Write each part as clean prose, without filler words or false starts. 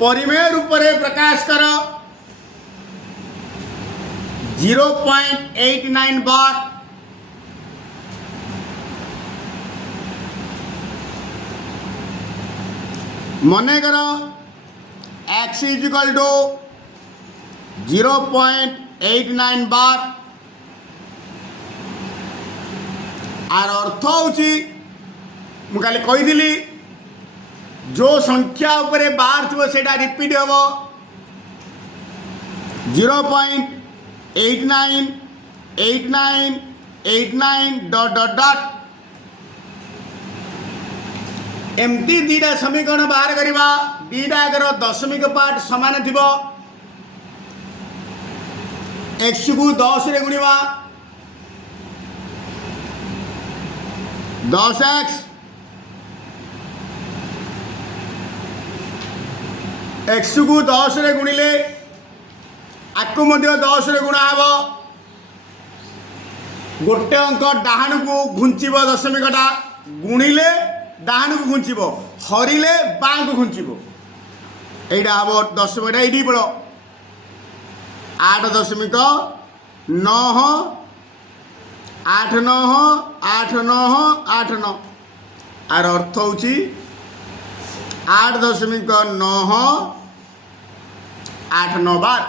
परिमेय रूप में प्रकाश कर 0.89 बार मने करो x इक्वल टू 0.89 बार आर अर्थ होची मुझे कही जो संख्या उपरे बार थो से रिपीट हम 0.898989 डॉट डॉट डॉट एमती दीटा समीकरण बाहर करवा दीटाकर दशमिक पार्ट सामान थी एक्स को 10 रे गुणवा 10x एक्स को 10 रे गुणिले आपको 10 रे गुणा हम गोटे अंक डाहाण को घुंचब दशमिकटा गुणिले डाहाण को घुंचब हरिले बाँ को घुंचब यहाँ हम दशमिकटा ये पड़ 8.9 8.9 आर अर्थ हूँ 8.989 बार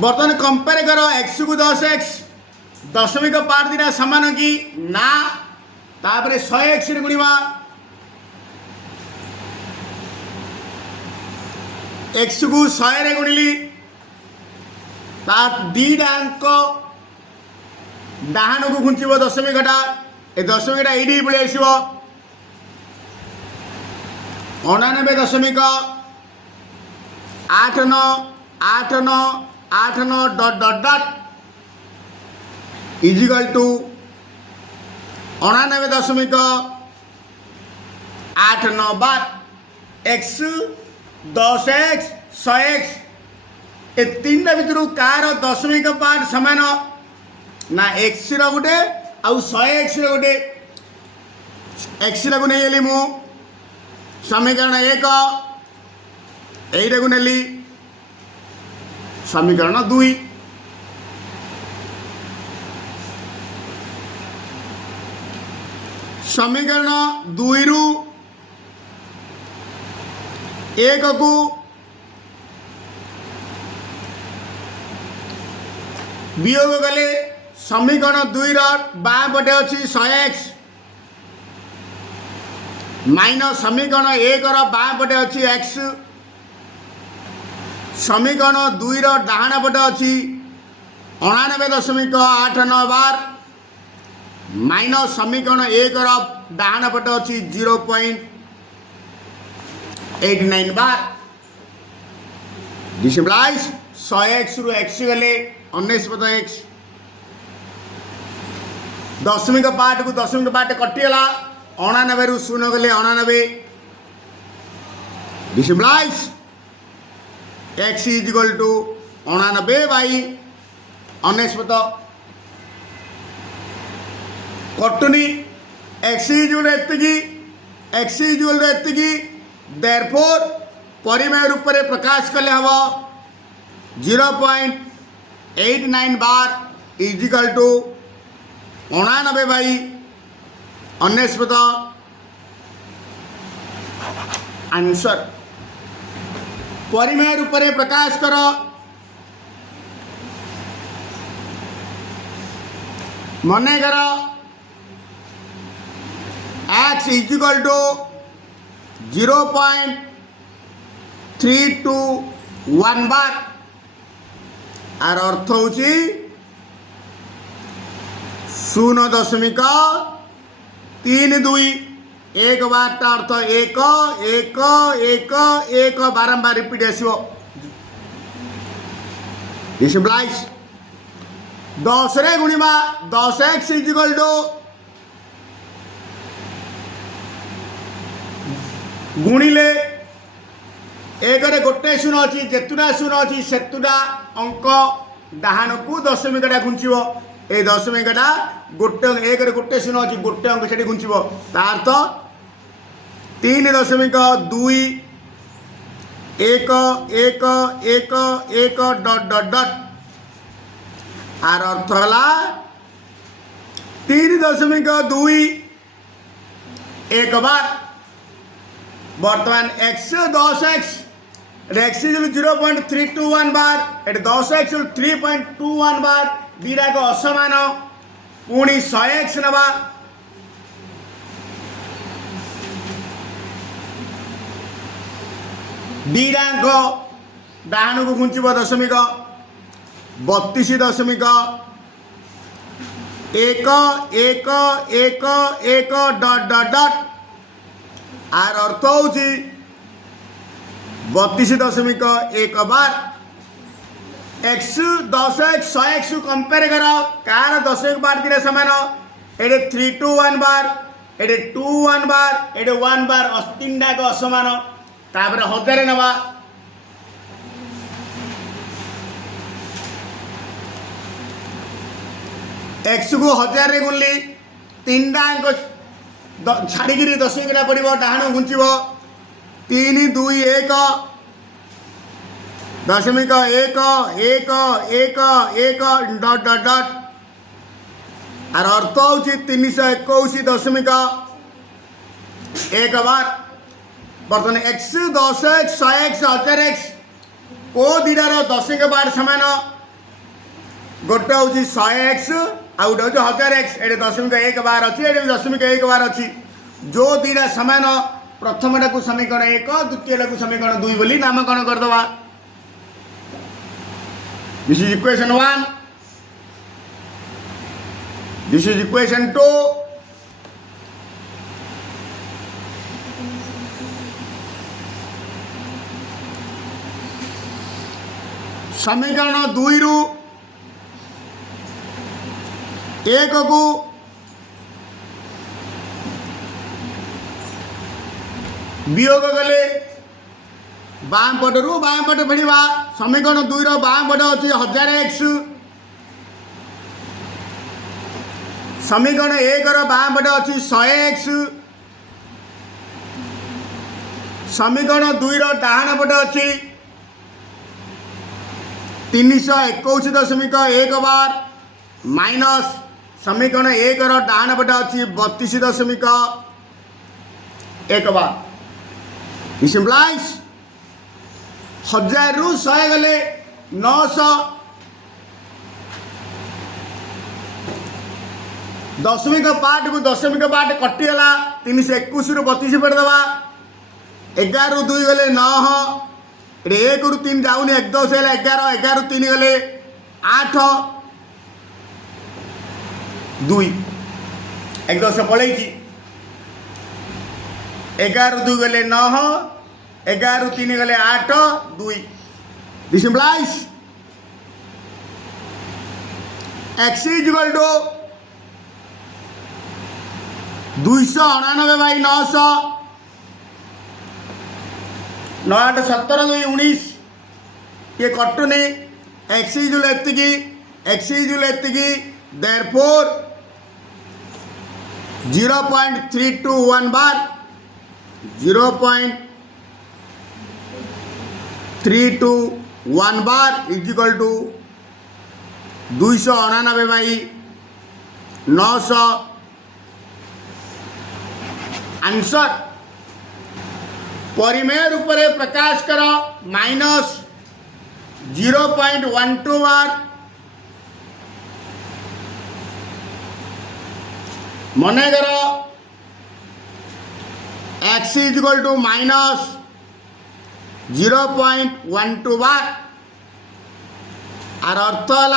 बर्तमान कंपेयर करो एक्स को 10x दशमिक पार्ट दिना सामान की ना तापर 100x रे गुणवा एक्स को 100 रे गुणिली दीटा अंक डाहाण को घुंचब दशमिकटा ए दशमिकटा ये पलि आस 99.8989 dot dot dot is equal to 99.89 bar x 10x 100x ए तीन भितर कार दशमिक पार्ट सामान ना एक्स रोटे आउ 100x रोटे एक्स को नहीं मु समीकरण 1 यहीटा को नेली समीकरण 2 समीकरण 2 रु 1 को वियोग गले समीकरण 2 बाँ पटे अच्छी 100x माइनस समीकरण 1 बाँ पटे अच्छी x समीकरण 2 डाहाण पटे अच्छी 99.89 बार माइनस समीकरण 1 डाहाण पटे अच्छी 0.89 बार दिस इम्प्लाइज 100x रु x गले 19x दशमिक पार्ट को दशमिक पार्ट कटिगला 99 रु 0 गले 99 this implies x equal to 99 by 19 कटुनी x इक्वल एति देयरफॉर परिमेय रूप में प्रकाश कले हम 0.89 bar is equal to 99 by 19 answer परिमेय रूप में प्रकाश कर मने कर x इक्वल टू 0.321 बार आर अर्थ हूँ 0.32 एक बार अर्थ एक एक एक एक बारंबार रिपीट आसो दिस इम्प्लाइज 10 रे गुणिबा 10x इक्वल टू गुणिले एक गोटे शून्य अच्छी जेतुटा शून्य अच्छी सेतुटा अंक डाहाण को दशमिकटा घुंचब ए दशमिकटा गोटे एक गोटे शून्य अच्छी गोटे अंक से घुंचब तार 3.2 एक एक एक एक डट डट डट आर अर्थ है 3.2 एक बार बर्तमान x 10x x is 0.321 bar एट 10x 3.21 बार दीटा को असमान पुणी 100x नवा दीटाक डाण को घुंचब दशमिक 32.1 1 1 1 डट डट डट आर अर्थ हूँ 32.1 बार x 10x 100x कंपेयर कर कार 10 बार दिए सामान एडे 321 बार एडे 21 बार एडे 1 बार तीन टाक असमान तापर 1000 नवा x को 1000 रे गुणली तीन टाक छाड़ी दशमिकटा पड़ो डाण घुंचब 3 2 1 दशमिक 1 1 1 1 डट डट डट आर अर्थ हूँ 321.1 बार बर्तमान x 10x 100x 1000x को दीटार दशमिक बार सामान गोटे हूँ 100x आउ गोटे हूँ 1000x ये 0.1 बार अच्छी ये 0.1 बार अच्छी जो दीटा सामान प्रथम को समीकरण 1 द्वितीय को समीकरण 2 बोली नामकरण करदे this is equation 1 this is equation 2 समीकरण 2 रु 1 को वियोग गले बाम पटरू बाम पट फेड़ा समीकरण 2 रो बाम पट अच्छी 1000x समीकरण 1 रो बाम पट अच्छी 100x समीकरण 2 रो डाहाण पट अच्छी 321.1 बार माइनस समीकरण 1 रो डाहाण पट अच्छी 32.1 बार दिस इम्प्लाइज 1000 रु 100 गले 900 दशमिक पार्ट को दशमिक पार्ट कटिगला 321 रु 32 पड़देवा 11 रु 2 गले 9 1 रु 3 जाऊनी 1 10 है 11 11 रु 3 गले 8 2 1 10 पड़े 11 रु 2 गले 9 11 रु 3 गले 8 2 this implies x is equal to 299/900 9 17 2 19 ये कटुनी x इज एतिकी x इज एतिकी therefore 0.321 bar 0.321 bar is equal to 299/900 answer परिमेय रूप में प्रकाश कर माइनस 0.12 बार मन कर x is equal to minus 0.12 bar आर अर्थ है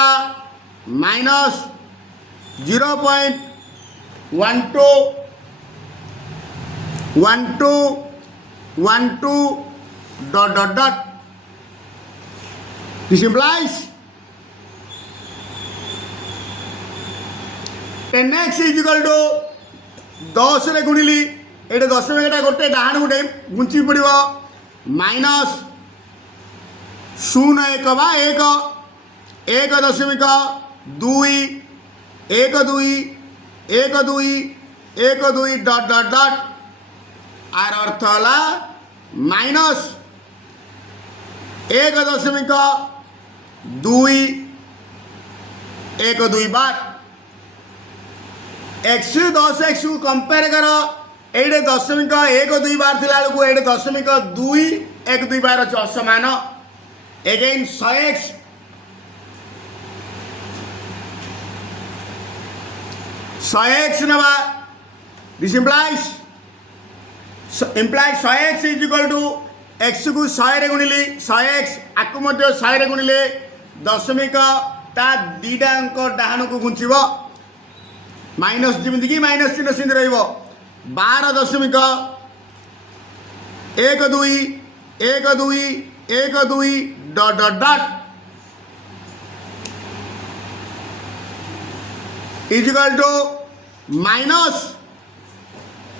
minus 0.12 dot dot dot this implies 10x is equal to 10 रे गुणिली ये दशमिकटा गोटे डाहाण गोटे घुंची पड़ो माइनस 0 1 बा 1 1 दशमिक 2 1 2 1 2 1 2 डॉट डॉट डॉट आर अर्थ है माइनस 1.2 बार एक्स 10x को कंपेयर कर ये 10.12 बार थी बेलू ये 10.212 बार अच्छे असमान एगेन 100x 100x नवा this implies 100x is equal to x को 100 रे गुणिली 100x आकु मध्य 100 रे गुणिले दशमिक ता दीटा अंक डाहाण को घुंचब माइनस जमीक कि माइनस चिन्ह सिंह रही 12.12 dot dot dot is equal to minus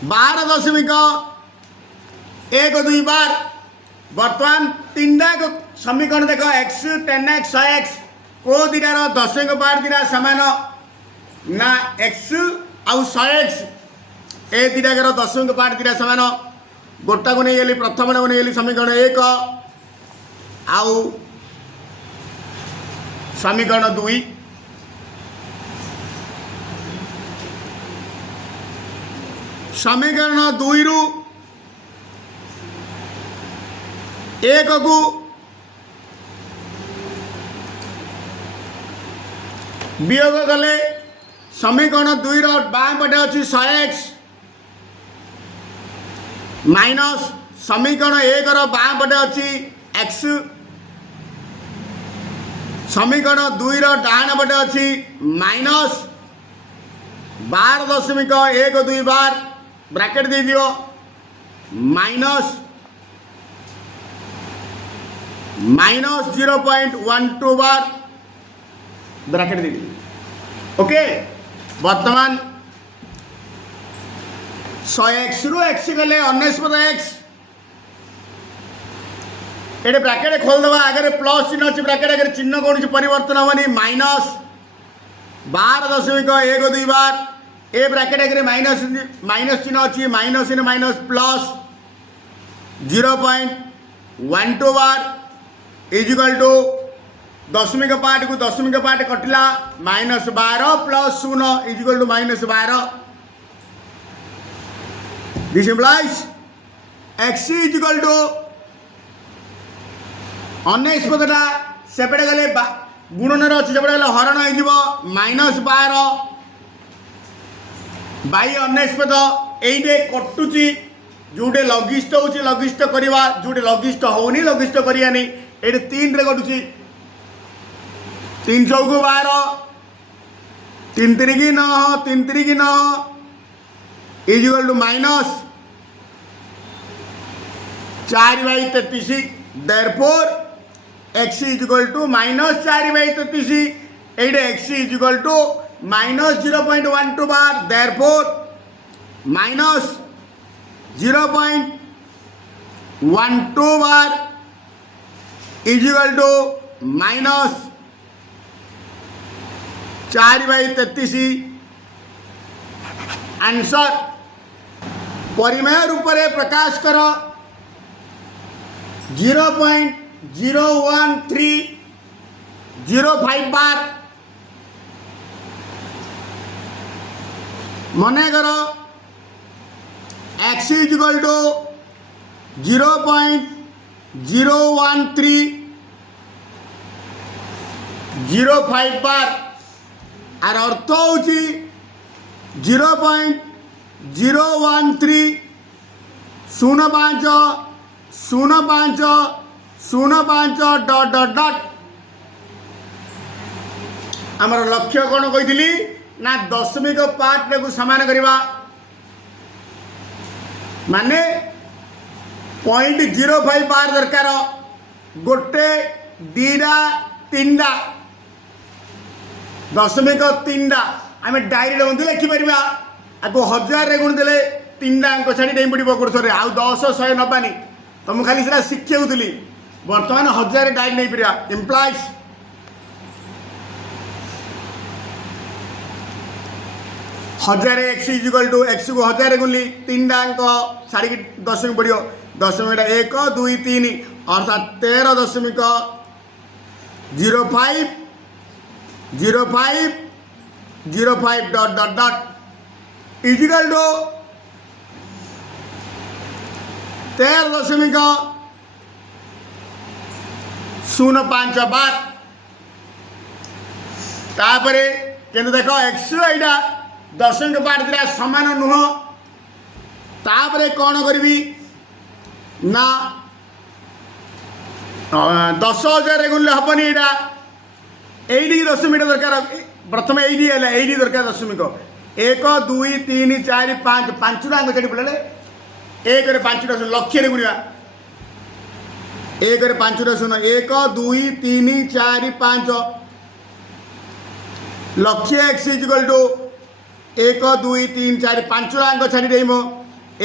12.12 bar बर्तमान तीनटा समीकरण देख x 10x 100x को दीटार दशमिक बार दीटा सामान ना x आउ 100x ए दीटाकर दशमिक बार दीटा सामान गोटा को नहीं गली प्रथम को नहीं गली समीकरण 1 आउ समीकरण 2 समीकरण 2 रु 1 को वियोग कले समीकरण 2 बाम पटे अच्छी 100x माइनस समीकरण 1 बाम पटे अच्छी x समीकरण 2 डाण पटे अच्छी माइनस 12.12 बार ब्रैकेट दे दियो माइनस 0.12 बार ब्रैकेट दे दियो ओके वर्तमान 100x रु x गले 19x ये ब्रैकेट खोलदे आगे प्लस चिन्ह अच्छी ब्रैकेट आगे चिन्ह कौन परिवर्तन हेनी माइनस 12.12 बार ए ब्रैकेट आगे माइनस चिन्ह अच्छी minus in minus plus 0.12 bar is equal to दशमिक पार्ट को दशमिक पार्ट कटिला -12 plus 0 is equal to -12 this implies x is equal to 19 पदटा सेपटे गले गुणन अच्छी सेपटे गले हरण हो -12 बाई 19 पद ये कटुची जोटे लघिष्ठ हो लघिष्ठ करवा जोटे लघिष्ठ होनी लघिष्ठ करानी ये 3 रे कटुची 3 चौक 12 3 3 9 3 3 9 is equal to minus 4/33 therefore x is equal to -4/33 एटे x is equal to -0.12 bar therefore -0.12 bar is equal to -4/33 answer परिमेय रूप में प्रकाश कर 0.01305 बार मने कर x is equal to 0.01305 bar आर अर्थ हूँ 0.0130505 डॉट डॉट डॉट आमर लक्ष्य कौन कही ना दशमिक पार्ट को सामान करवा माने 0.05 बार दरकार गोटे दीटा तीनटा दशमिक तीनटा आम डायरी मध्य लिखिपर आपको 1000 रे गुण देले तीनटा अंक छाड़ी डेम पड़ो कोर्सर आउ 10 100 नबानी तो मुझे खाली से शिखुली बर्तमान 1000 डायरी नहीं पार implies 1000 x is equal to x को 1000 गुणली तीनटा अंक छाड़ी दशमिक पड़ो दशमिक एक दुई तीन अर्थात 13.05 dot dot dot is equal to 13.05 तापरे किंतु देख एक्स एटा दशमिक पार्ट दिला समान नुह तापरे कौन करी ना 10,000 गुणले हेनी यहाँ ये दशमिक दरकार प्रथम ये दरकार दशमिक 1 2 3 4 5 5 टाँग चढ़ी पड़े 1 5 लक्ष्य गुणा 1 5 शून्य 1 2 3 4 5 लक्ष्य एक्स इजिकल टू 1 2 3 4 5 टाँग छाड़ी देम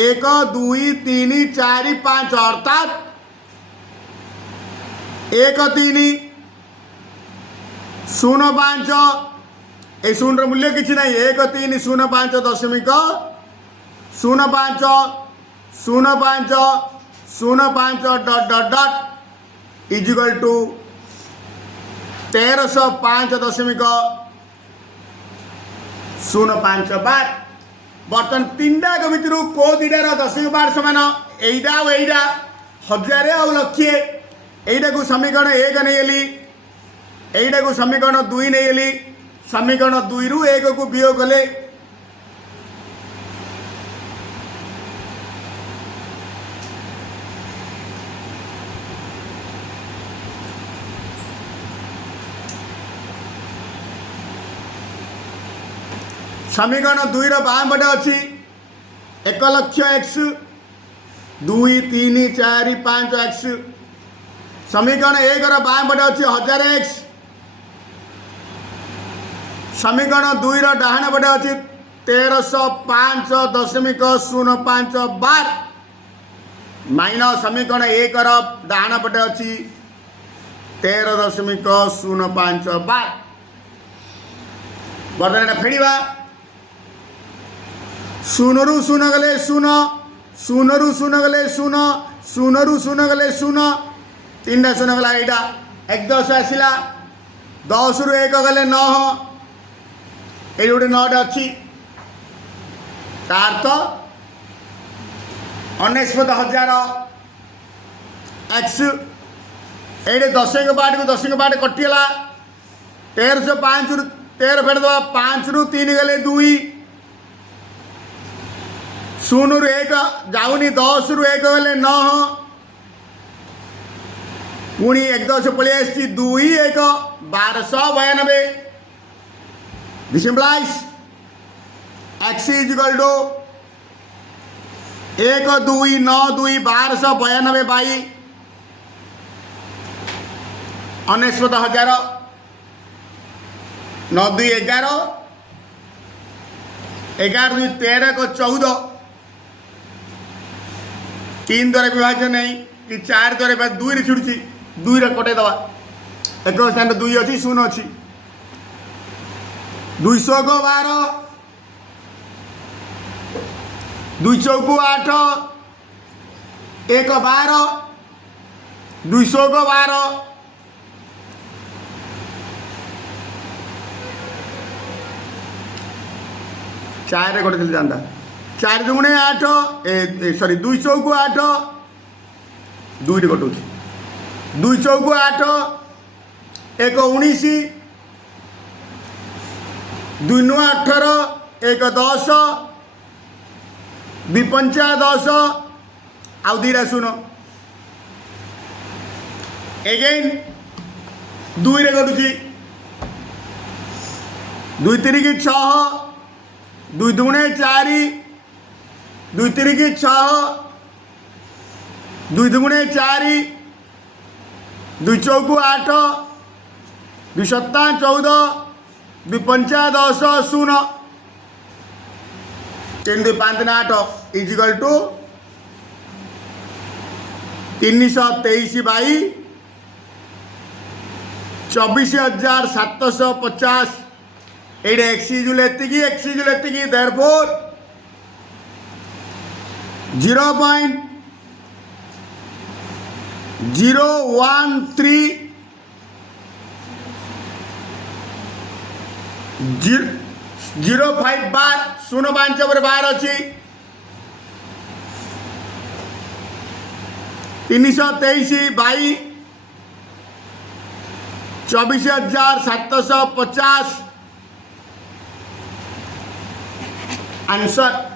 1 2 3 4 5 अर्थात 1 3 0 5 ये शून्य मूल्य किसी ना 1 3 0 5 दशमिक 0 5 0 5 0 5 dot dot dot is equal to 1305.05 बर्तमान तीन टाक भितर कौ दुटार दशमिक पार्ट सामान एटा आ एटा 1000 आ लक्षे एटा को समीकरण 1 नहीं एटा को समीकरण 2 नहीं समीकरण 2 रु 1 को वियोग कले समीकरण 2 बाम पटे अच्छी 1 लक्ष एक्स 2 3 4 5 एक्स समीकरण 1 बाम पटे अच्छी 1000 एक्स समीकरण 2 डाहाण पटे अच्छी 1305.05 माइनस समीकरण 1 डाहाण पटे अच्छी 13.05 बर्तमान फेड़ा 0 रु 0 गले 0 0 रु 0 गले 0 0 रु 0 गले 0 3टा 0 गला यहाँ 1 10 आसला 10 रु 1 गले 9 ये गोटे 9टा अच्छी तार तो 19,000 एक्स ये दशमिक पार्ट को दशमिक पार्ट कटिगला 1305 रु 13 फेट दबा 5 रु 3 गले 2 0 रु 1 जाऊनी 10 रु 1 गले 9 पुणी 1 10 पलि आसी 2 1 1292 this implies x is equal to 1 2 9 2 1292 by 19,000 9 2 11 11 2 13 को 14 3 द्वारा विभाजन नहीं कि 4 द्वारा 2 रे छुड़ी 2 रे कटे दवा 1 स्थान 2 अच्छी 0 अच्छी 200 को 12 2 चौको 8 1 12 200 को 12 4 कटे जाता 4 दुगुणे 8 सॉरी 2 चौको 8 2 रे कटुची 2 चौको 8 1 19 2 9 18 1 10 2 5 10 आउ 2 0 एगेन 2 रे कटुची 2 3 की 6 2 दुगुणे 4 2 3 की 6 2 दुगुणे 4 2 चौको 8 2 7 14 2 5 10 0 3 2 5 8 इजिकल टू 323 बाई 24,750 ये एक्सीजुल एक्सीजुल देयरफॉर 0.005 013 05 बार 05 पर बार अच्छी 323 बाई 24,750 आंसर